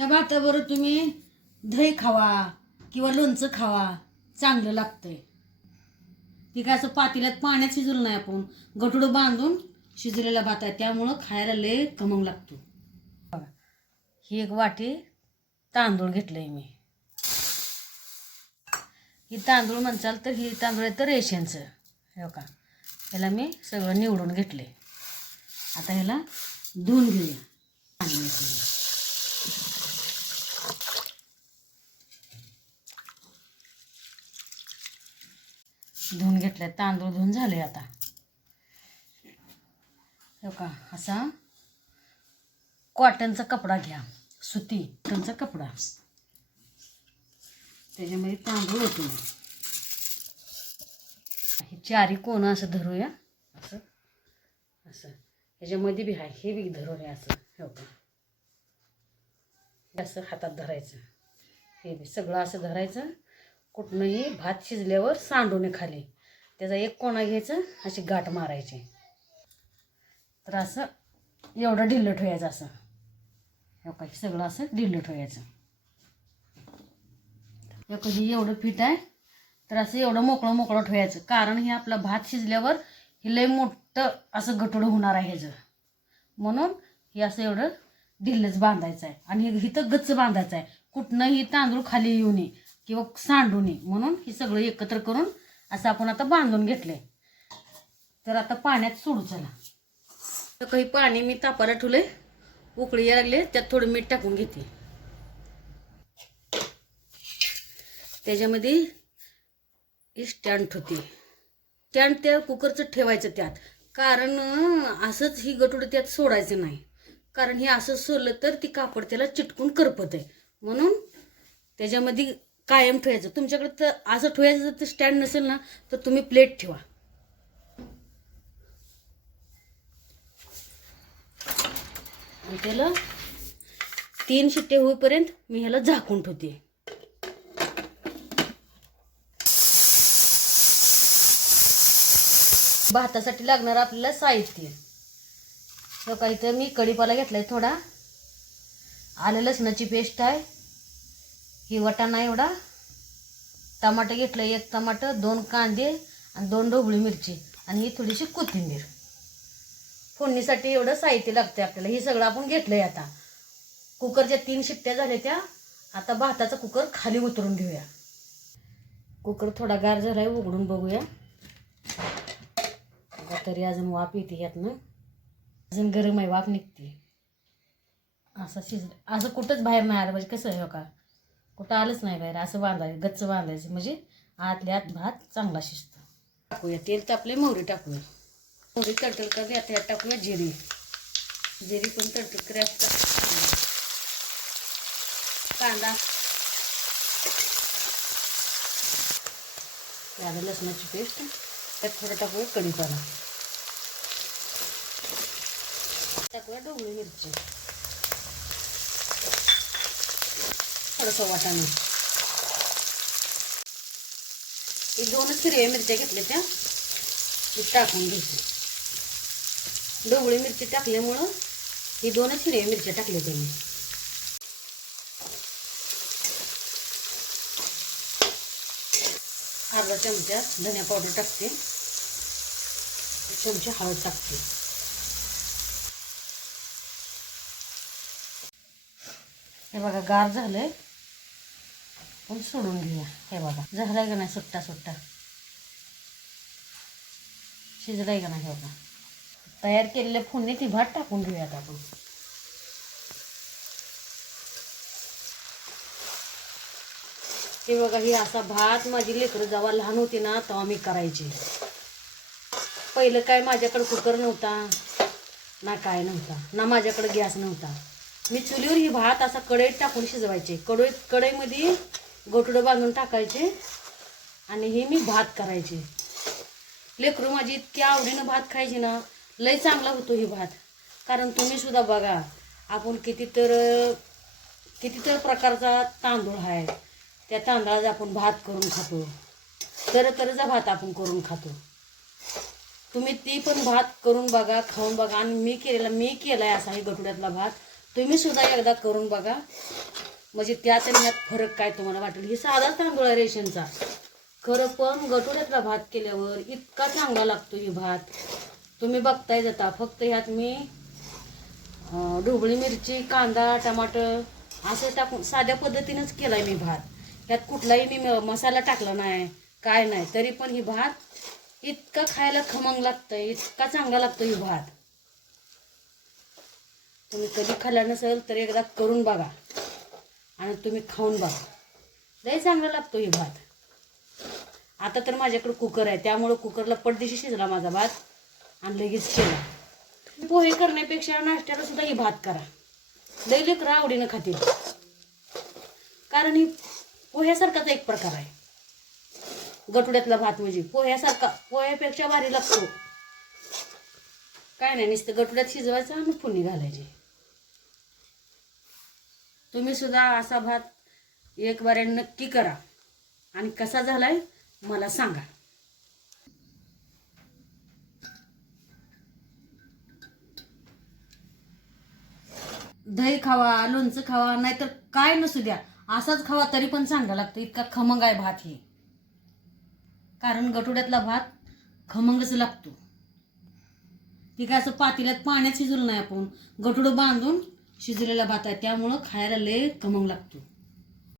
ह्या भाताबरोबर तुम्ही दही खावा किंवा लोणचं खावा, चांगलं लागतंय. ती काय असं पातेल्यात पाण्यात शिजवलं नाही, आपण गठुडं बांधून शिजलेला भात आहे, त्यामुळं खायला लय खमंग लागतो. बघा, ही एक वाटी तांदूळ घेतलंय मी. ही तांदूळ म्हणचाल तर ही तांदूळ आहे तर रेशनचं. हे का, ह्याला मी सगळं निवडून घेतले. आता ह्याला धुवून घेऊया. धुवून घेतले, तांदूळ धुवून झाले. आता हे का, असा कॉटनचा कपडा घ्या, सुती कॉटनचा कपडा, त्याच्यामध्ये तांदूळ ओतून हे चारी कोणं असं धरूया. असं असं ह्याच्यामध्ये बी आहे, हे बी धरूया असं. हो का, असं हातात धरायचं, हे बी सगळं असं धरायचं. कुठनंही भात शिजल्यावर सांडून खाली त्याचा एक कोणा घ्यायचं, अशी गाठ मारायची. तर असं एवढं ढिल्लं ठेवायचं असं. हो का, सगळं असं ढिल्लं ठेवायचं. कधी एवढं पीठ आहे तर असं एवढं मोकळं मोकळं ठेवायचं, कारण हे आपला भात शिजल्यावर हे लय मोठं असं गठुडं होणार आहे ह्याचं. म्हणून हे असं एवढं ढिल्लंच बांधायचं आहे. आणि हे इथं गच्च बांधायचं आहे, कुठनंही तांदूळ खाली येऊ नये किंवा सांडू नये. म्हणून हे सगळं एकत्र करून असं आपण आता बांधून घेतले. तर आता पाण्यात सोडू चला. तर काही पाणी मी तापायला ठेवले, उकळी यायला लागले, त्यात थोडं मीठ टाकून घेते. त्याच्यामध्ये स्टँड ठेवते. स्टँड त्या कुकरचं ठेवायचं त्यात, कारण असंच ही गठुडं त्यात सोडायचं नाही, कारण हे असं सोडलं तर ती कापड त्याला चिटकून करपत आहे. म्हणून त्याच्यामध्ये कायम ठेवायचं. तुमच्याकडे तर असं ठेवायचं जर स्टँड नसेल ना, तर तुम्ही प्लेट ठेवा. आणि त्याला 3 शिट्टे होईपर्यंत मी ह्याला झाकून ठेवते. भातासाठी लागणार आपल्याला साहित्य हे काही, तर मी कढीपाला घेतलाय थोडा, आलं लसणाची पेस्ट आहे, ही वाटाणा एवढा, टमाटर घेतलं 1 टमाटर, 2 कांदे आणि 2 ढोबळी मिरची आणि ही थोडीशी कोथिंबीर. फोडणीसाठी एवढं साहित्य लागतं आपल्याला. हे सगळं आपण घेतलंय. आता कुकरच्या 3 शिट्ट्या झाल्या त्या. आता भाताचा कुकर खाली उतरून घेऊया. कुकर थोडा गार झालाय, उघडून बघूया. तरी अजून वाफ येते ह्यातनं, अजून गरम आहे, वाफ निघते. असं शिजलं असं कुठंच बाहेर नाही आलं पाहिजे. कसं आहे का, कुठं आलंच नाही बाहेर, असं बांधायचं, गच्च बांधायचं, म्हणजे आतल्या आत भात चांगला शिजतो. टाकूया तेल तापले, मोहरी टाकूया. मोहरी तडतड करते. आता यात टाकूया जिरी. जिरी पण तडतड करायचं. कांदा, आलं लसणाची पेस्ट, त्यात थोडं टाकूया कढीपाला, टाकूया ढोबळी मिरची, थोडंसं वाटाणे. ही 2च हिरव्या मिरच्या घेतल्या त्या टाकून घ्यायची. ढोबळी मिरची टाकल्यामुळं ही 2च हिरव्या मिरच्या टाकल्या त्यांनी. अर्धा चमचा धनिया पावडर टाकते, 1 चमचा हळद टाकते. हे बघा गार झालंय, पण सोडून घेऊया. हे बघा झालंय का नाही, सुट्टा सुट्टा शिजलाय का नाही. हे बघा तयार केलेल्या फोडणी ती भात टाकून घेऊयात आपण. हे बघा, ही असा भात माझी लेकरं जेव्हा लहान होती ना तेव्हा मी करायची. पहिलं काय माझ्याकडे कुकर नव्हता ना, काय नव्हता ना, माझ्याकडे गॅस नव्हता. मी चुलीवर ही भात असा कढईत टाकून शिजवायचे. कढईमध्ये गोटडं बांधून टाकायचे आणि हे मी भात करायचे. लेकरं माझी इतक्या आवडीनं भात खायची ना, लय चांगला होतो ही भात. कारण तुम्ही सुद्धा बघा, आपण किती तर प्रकारचा तांदूळ आहे, त्या तांदळाचा आपण भात करून खातो, तरचा भात आपण करून खातो. तुम्ही ती पण भात करून बघा, खाऊन बघा. आणि मी केलाय असा हे गठुड्यातला भात तुम्ही सुद्धा एकदा करून बघा, म्हणजे त्यात आणि ह्यात फरक काय तुम्हाला वाटेल. ही साधा तांदूळ आहे रेशनचा, खरं पण गटुड्यातला भात केल्यावर इतका चांगला लागतो ही भात. तुम्ही बघताय जाता. फक्त ह्यात मी ढोबळी मिरची, कांदा, टमाटर असं टाकून साध्या पद्धतीनंच केलाय मी भात. त्यात कुठलाही मी मसाला टाकला नाही, काय नाही. तरी पण ही भात इतका खायला खमंग लागतंय, इतका चांगला लागतो ही भात. तुम्ही कधी खाल्ला नसेल तर एकदा करून बघा आणि तुम्ही खाऊन बघा. लय चांगला लागतो ही भात. आता तर माझ्याकडे कुकर आहे, त्यामुळं कुकरला पटदिशी शिजला माझा भात आणि लगेच केला. पोहे करण्यापेक्षा नाश्त्याला सुद्धा ही भात करा, लय लेकरं आवडीनं खातील. कारण ही पोह्यासारखाच एक प्रकार आहे. गटुड्यातला भात म्हणजे पोह्यासारखा, पोह्यापेक्षा भारी लागतो. काय नाही, नुसतं गटुड्यात शिजवायचं आणि फोडणी घालायची. तुम्ही सुद्धा असा भात एक बार नक्की करा आणि कसा झालाय मला सांगा. दही खावा, लोणचं खावा, नाहीतर काय नसू द्या, असाच खावा तरी पण चांगला लागतो. इतका खमंग आहे भात हे. कारण गटुड्यातला भात खमंगच लागतो. ती काय असं पातेल्यात पाण्यात शिजवलं नाही आपण, गटुडं बांधून शिजलेला भात आहे, त्यामुळं खायला लय खमंग लागतो.